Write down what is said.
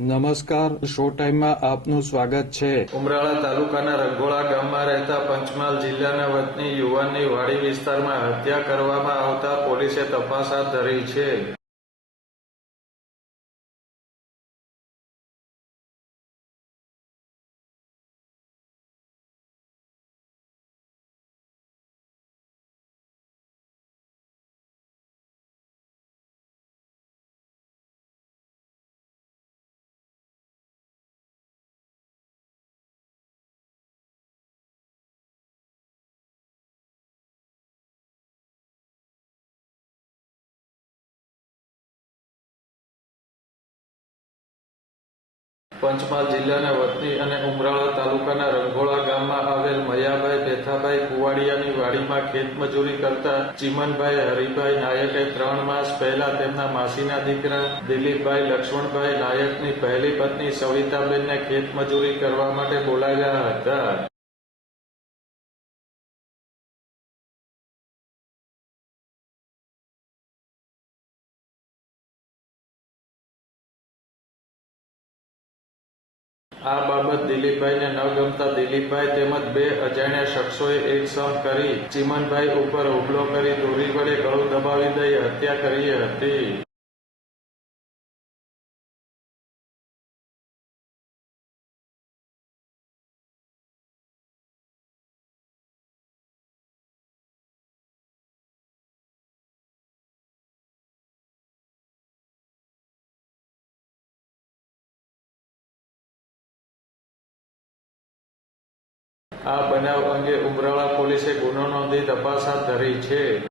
નમસ્કાર, શો ટાઈમમાં આપનું સ્વાગત છે. ઉમરાળા તાલુકાના રંઘોળા ગામમાં રહેતા પંચમહાલ જિલ્લાના વતની યુવાનની વાડી વિસ્તારમાં હત્યા કરવામાં આવતા પોલીસે તપાસ હાથ ધરી છે. પંચમહાલ જિલ્લાના વતની અને ઉમરાળા તાલુકાના રંઘોળા ગામમાં આવેલ મયાભાઈ પેથાભાઈ કુવાડિયાની વાડીમાં ખેતમજૂરી કરતા ચીમનભાઈ હરિભાઈ નાયકે 3 માસ પહેલા તેમના માસીના દીકરા દિલીપભાઈ લક્ષ્મણભાઈ નાયકની પહેલી પત્ની સવિતાબેનને ખેતમજૂરી કરવા માટે બોલાવ્યા હતા. આ બાબત દિલીપભાઈને ન ગમતા દિલીપભાઈ તેમજ 2 અજાણ્યા શખ્સોએ એકસમ કરી ચીમનભાઈ ઉપર હુમલો કરી દોરી વડે ગળું દબાવી દઈ હત્યા કરી હતી. આ બનાવ અંગે ઉમરાળા પોલીસે ગુનો નોંધી તપાસ હાથ ધરી છે.